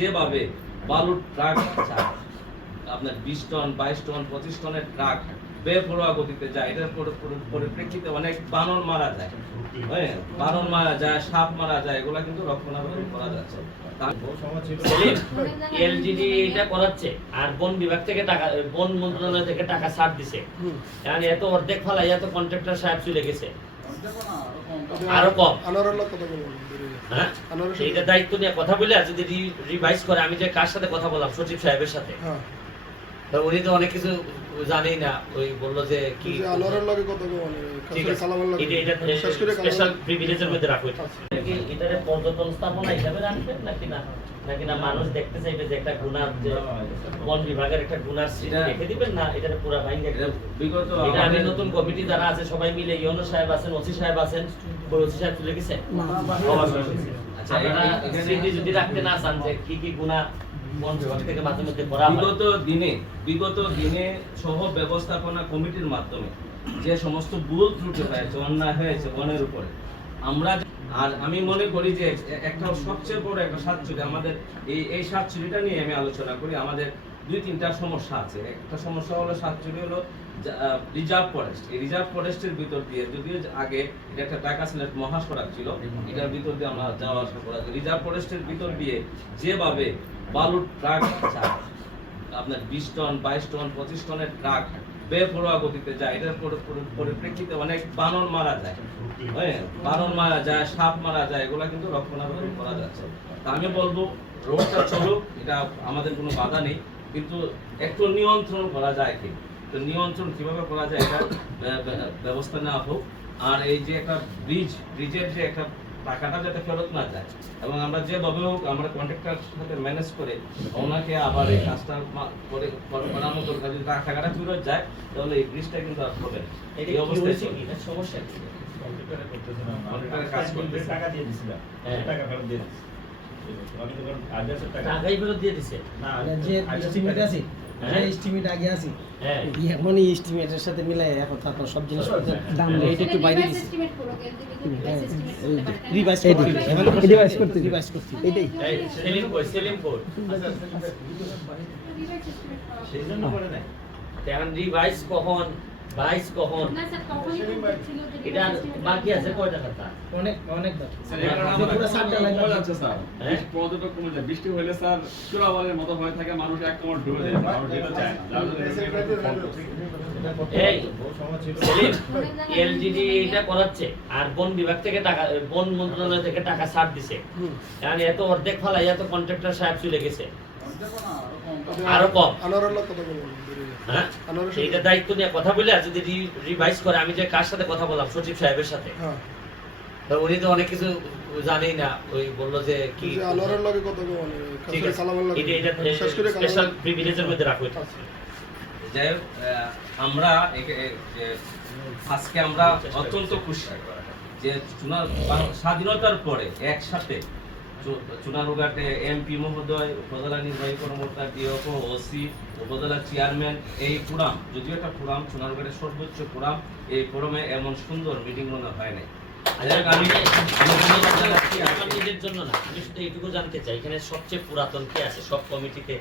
যেভাবে বালুর ট্রাক আপনার বিশ টন বাইশ টন পঁচিশ টনের ট্রাক বেপরোয়া গতিতে যায় এটার পরি- পরি- পরিপ্রেক্ষিতে অনেক বানর মারা যায়। হ্যাঁ বানর মারা যায় সাপ মারা যায় এগুলা কিন্তু রক্ষণাবেক্ষণ করা যাচ্ছে। এলজিডি এটা করাচ্ছে আর বন বিভাগ থেকে টাকা বন মন্ত্রণালয় থেকে টাকা ছাড় দিছে। এত অর্ধেক ফেলাই এত কন্ট্রাক্টর সাহেব চলে গেছে। আরও কম। হ্যাঁ? এইটা দায়িত্ব নিয়ে কথা বলে আর যদি রিভাইজ করে আমি যে কার সাথে কথা বললাম সচিব সাহেবের সাথে। হ্যাঁ। উনি তো অনেক কিছু জানেই না ওই বলল যে কি আনোয়ারের লগে কথা বলুন ঠিক আছে। এটা এটা স্পেশাল প্রিভিলেজের মধ্যে রাখো এটা। এটা কি এটারে পর্যটন স্থাপনা হিসাবে রাখবেন নাকি না? নাকি না মানুষ দেখতে চাইবে যে একটা গুনার যে বন বিভাগের একটা গুনার সৃষ্টি রেখে দিবেন না? এটারে পুরা ভাঙে বিগত এটা আমি নতুন কমিটি যারা আছে সবাই মিলে ইউনো সাহেব আছেন ওসি সাহেব আছেন ওসি সাহেব চলে গেছে? আচ্ছা, এখানে- যদি রাখতে না চান যে কি কি গুণা বিগত দিনে বিগত দিনে সহ ব্যবস্থাপনা কমিটির মাধ্যমে যে সমস্ত ভুল ত্রুটি হয়েছে, অন্যায় হয়েছে বনের উপরে, আমরা আর আমি মনে করি যে একটা সবচেয়ে বড় একটা সাতচুরি আমাদের এই এই সাতচুরিটা নিয়ে আমি আলোচনা করি। আমাদের দুই তিনটা সমস্যা আছে। একটা সমস্যা হলো সাতচুরি হলো রিজার্ভ ফরেস্ট। এই রিজার্ভ ফরেস্টের ভিতর দিয়ে যদিও আগে এটা একটা টাকা সিলেট মহাসড়ক ছিল, এটার ভিতর দিয়ে আমরা যাওয়া আসা করা রিজার্ভ ফরেস্টের ভিতর দিয়ে যেভাবে বালুর ট্রাক আপনার বিশ টন, বাইশ টন, পঁচিশ টনের ট্রাক বেপরোয়া গতিতে যায়, এটার পরি- পরি- পরিপ্রেক্ষিতে অনেক বানর মারা যায়। হ্যাঁ বানর মারা যায়, সাপ মারা যায়, এগুলা কিন্তু রক্ষণাবেক্ষণ করা যাচ্ছে। তা আমি বলব, রোডটা চলুক, এটা আমাদের কোনো বাধা নেই। কিন্তু একটু নিয়ন্ত্রণ করা যায় কি? তো নিয়ন্ত্রণ কীভাবে করা যায় এটা ব্যবস্থা নেওয়া হোক। আর এই যে একটা ব্রিজ ব্রিজের যে একটা টাকাটা যাতে ফেরত না যায় এবং আমরা যেভাবে হোক আমরা কন্ট্রাক্টর সাথে ম্যানেজ করে ওনাকে আবার এই কাজটা করে কর- করানো দরকার। যদি টাকাটা ফেরত যায় তাহলে এই ব্রিজটা কিন্তু আর হবে না। এই অবস্থায় সমস্যা কাজ করতেছে। টাকা দিয়ে দিছিলাম হ্যাঁ। টাকা ফেরত দিয়ে দিছি টাকাই ফেরত দিয়ে দিছে। না মানে যে এস্টিমেট আছে হ্যাঁ। এস্টিমেট আগে আছে হ্যাঁ। এস্টিমেটের সাথে মিলাই এখন তারপর সব জিনিসপত্রের দাম রেট একটু বাইরে দিচ্ছে রিভাইজ করতে রিভাইজ করতে রিভাইজ করতে এটাই। এই সেলিম কই? সেলিম সেই জন্য করে নাই এখন রিভাইস কখন? কখন? এটা বাকি আছে অনেক অনেক হ্যাঁ? পর্যটক কমে যায়। বৃষ্টি হলে স্যার চোরাবালের মতো হয়ে থাকে মানুষ এক কামড় ঢুকে যায় মানুষ যেতে চায় না। যার জন্য এগুলো ফোন করছে। এই এলজিডি এটা করাচ্ছে আর বন বিভাগ থেকে টাকা বন মন্ত্রণালয় থেকে টাকা ছাড় দিছে। yani এত অর্ধেক ফেলাই এত কন্ট্রাক্টর সাহেব চলে গেছে। আরও কম। আনোয়ারের লোক কথা বলুন হ্যাঁ? এইটা দায়িত্ব নিয়ে কথা বলে যদি রিভাইজ করে আমি যে কার সাথে কথা বললাম সচিব সাহেবের সাথে। হ্যাঁ। উনি তো অনেক কিছু জানেই না ওই বলল যে কি যে লগে কথা ঠিক আছে। এটা এটা স্পেশাল প্রিভিলেজের মধ্যে রাখো এটা। যাই হোক, আমরা একে- এ- যে আজকে আমরা অত্যন্ত খুশি যে স্বাধীনতার পরে একসাথে চুনারুঘাটে এমপি মহোদয়, উপজেলা নির্বাহী কর্মকর্তা ডিওপো ওসি, উপজেলা চেয়ারম্যান, এই ফোরাম যদিও একটা ফোরাম চুনারুঘাটের সর্বোচ্চ ফোরাম এই ফোরামে এমন সুন্দর মিটিং মনে হয় নাই। নিজের জন্য না, আমি শুধু এইটুকু জানতে চাই, এখানে সবচেয়ে পুরাতন কে আছে? সব কমিটিতে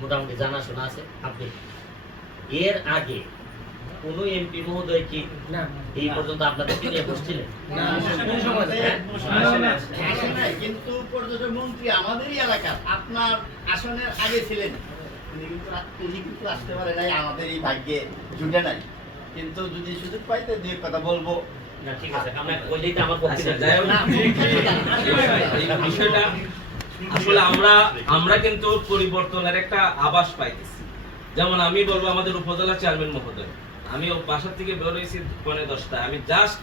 মোটামুটি জানাশোনা আছে, আপনি? এর আগে কোন এমপি মহোদয় কি না এই পর্যন্ত আপনাদেরকে নিয়ে বসছিলেন হ্যাঁ? কিন্তু পর্যটন মন্ত্রী আমাদেরই এলাকার আপনার আসনের আগে ছিলেন উনি কিন্তু আসতে পারে নাই আমাদের এই ভাগ্যে জুটে নাই কিন্তু যদি সুযোগ পাইতে দুই কথা বলব না ঠিক আছে আমরা ওইটাই তো আমার পক্ষে আচ্ছা, না, বিষয়টা আসলে আমরা আমরা কিন্তু পরিবর্তনের একটা আভাস পাইতেছি যেমন আমি বলব আমাদের উপজেলা চেয়ারম্যান মহোদয় আমি ও বাসার থেকে বের হয়েছি পৌনে দশটায়। আমি জাস্ট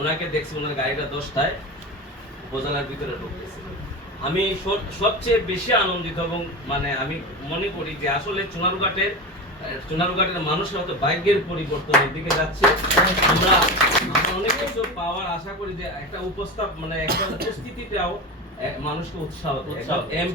ওনাকে দেখছি ওনার গাড়িটা দশটায় উপজেলার ভিতরে ঢুকতেছি। আমি সবচেয়ে বেশি আনন্দিত এবং মানে আমি মনে করি যে আসলে চুনারুঘাটের চুনারুঘাটের মানুষের হয়তো ভাগ্যের পরিবর্তনের দিকে যাচ্ছে। আমরা আমরা অনেক কিছু পাওয়ার আশা করি যে একটা উপস্থাপ মানে একটা উপস্থিতিটাও মানুষকে উৎসাহ উৎসাহ, এম